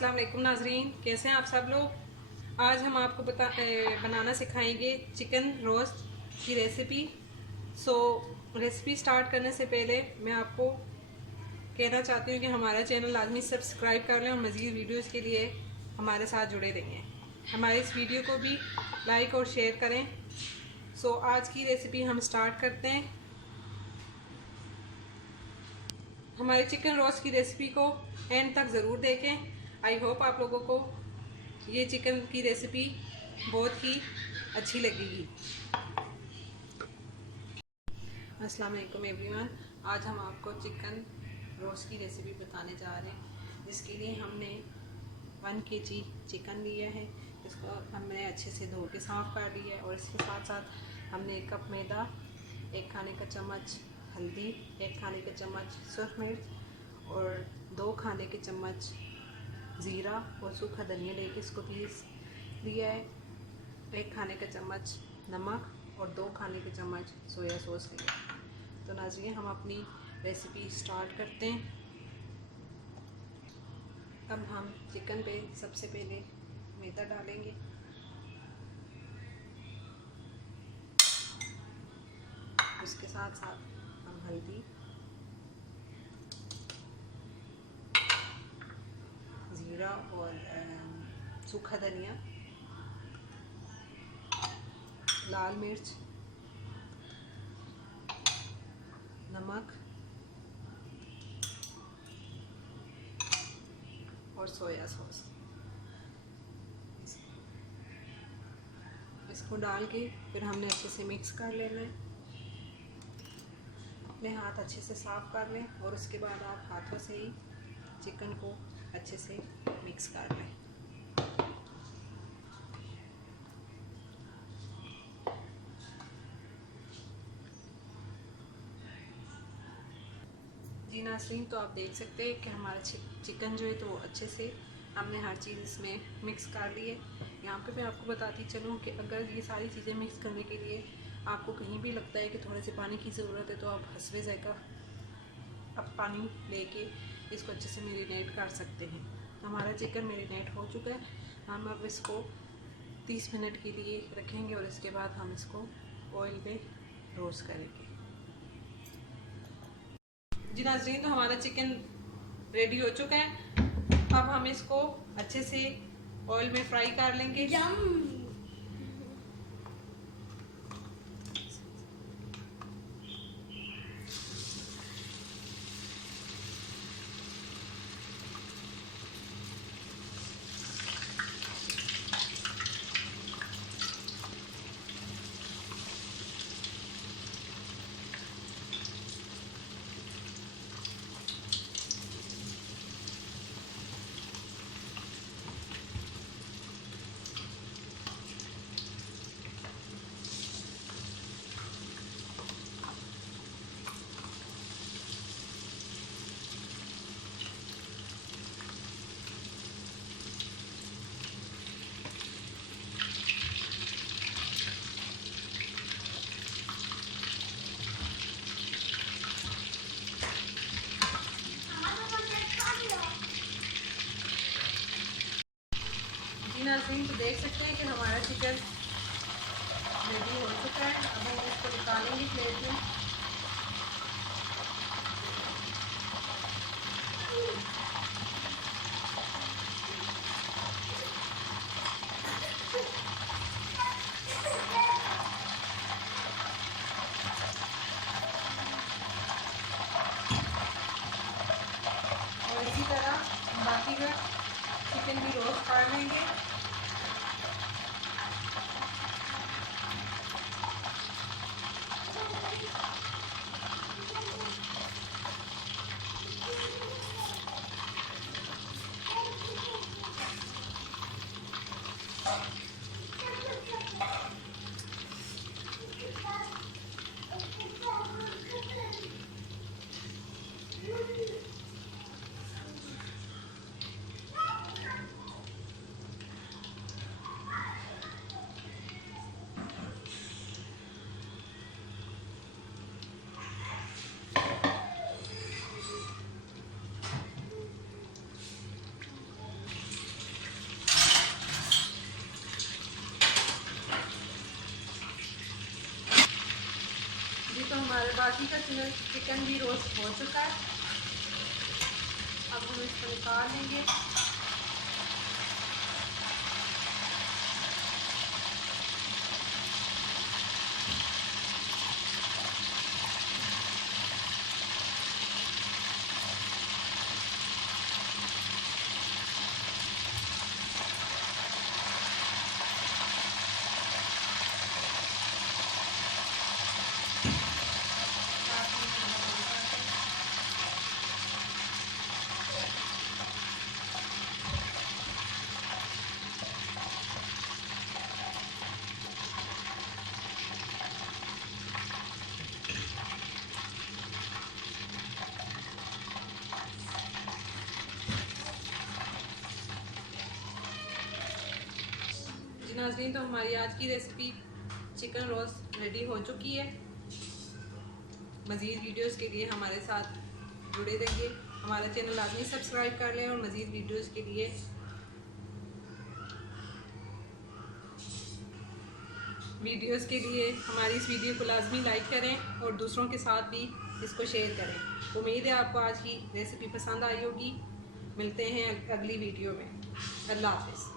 अस्सलाम वालेकुम नाजरीन, कैसे हैं आप सब लोग। आज हम आपको बनाना सिखाएंगे चिकन रोस्ट की रेसिपी। रेसिपी स्टार्ट करने से पहले मैं आपको कहना चाहती हूँ कि हमारा चैनल लाजमी सब्सक्राइब कर लें और मज़ीद वीडियोस के लिए हमारे साथ जुड़े रहिए। हमारे इस वीडियो को भी लाइक और शेयर करें। आज की रेसिपी हम स्टार्ट करते हैं। हमारे चिकन रोस्ट की रेसिपी को एंड तक ज़रूर देखें। आई होप आप लोगों को ये चिकन की रेसिपी बहुत ही अच्छी लगेगी। अस्सलाम वालेकुम एवरीवन, आज हम आपको चिकन रोस्ट की रेसिपी बताने जा रहे हैं, जिसके लिए हमने 1 kg चिकन लिया है। इसको हमने अच्छे से धो के साफ़ कर लिया है और इसके साथ साथ हमने 1 कप मैदा, 1 खाने का चम्मच हल्दी, 1 खाने का चम्मच सुरख मिर्च और 2 खाने के चम्मच ज़ीरा और सूखा धनिया लेके इसको पीस लिया है। 1 खाने का चम्मच नमक और 2 खाने के चम्मच सोया सॉस लिया। तो नाज़रीन, हम अपनी रेसिपी स्टार्ट करते हैं। अब हम चिकन पे सबसे पहले मैदा डालेंगे। उसके साथ साथ हम हल्दी, ज़ीरा और सूखा धनिया, लाल मिर्च, नमक और सोया सॉस इसको डाल के फिर हमने अच्छे से मिक्स कर लेना है। अपने हाथ अच्छे से साफ़ कर लें और उसके बाद आप हाथों से ही चिकन को अच्छे से मिक्स कर लें। जी नाज़रीन, तो आप देख सकते हैं कि हमारा चिकन जो है तो अच्छे से हमने हर चीज़ इसमें मिक्स कर ली है। यहाँ पे मैं आपको बताती चलूँ कि अगर ये सारी चीज़ें मिक्स करने के लिए आपको कहीं भी लगता है कि थोड़े से पानी की ज़रूरत है, तो आप हस्बे ज़ायक़ा अब पानी लेके इसको अच्छे से मैरिनेट कर सकते हैं। हमारा चिकन मैरिनेट हो चुका है। हम अब इसको 30 मिनट के लिए रखेंगे और इसके बाद हम इसको ऑयल में रोस्ट करेंगे। जी नाज़रीन, तो हमारा चिकन रेडी हो चुका है। अब हम इसको अच्छे से ऑयल में फ्राई कर लेंगे। नाज़रीन, तो देख सकते हैं कि हमारा चिकन रेडी हो चुका है। अब हम इसको निकालेंगे प्लेट में। और इसी तरह बाकी का चिकन भी रोस्ट कर लेंगे। बाकी का चिकन भी रोस्ट हो चुका है। अब हम इसको निकाल लेंगे। नाज़रीन, तो हमारी आज की रेसिपी चिकन रोस्ट रेडी हो चुकी है। मज़ीद वीडियोस के लिए हमारे साथ जुड़े रहिए। हमारा चैनल लाजमी सब्सक्राइब कर लें और मज़ीद वीडियोस के लिए हमारी इस वीडियो को लाजमी लाइक करें और दूसरों के साथ भी इसको शेयर करें। उम्मीद है आपको आज की रेसिपी पसंद आई होगी। मिलते हैं अगली वीडियो में। अल्लाह हाफ़िज़।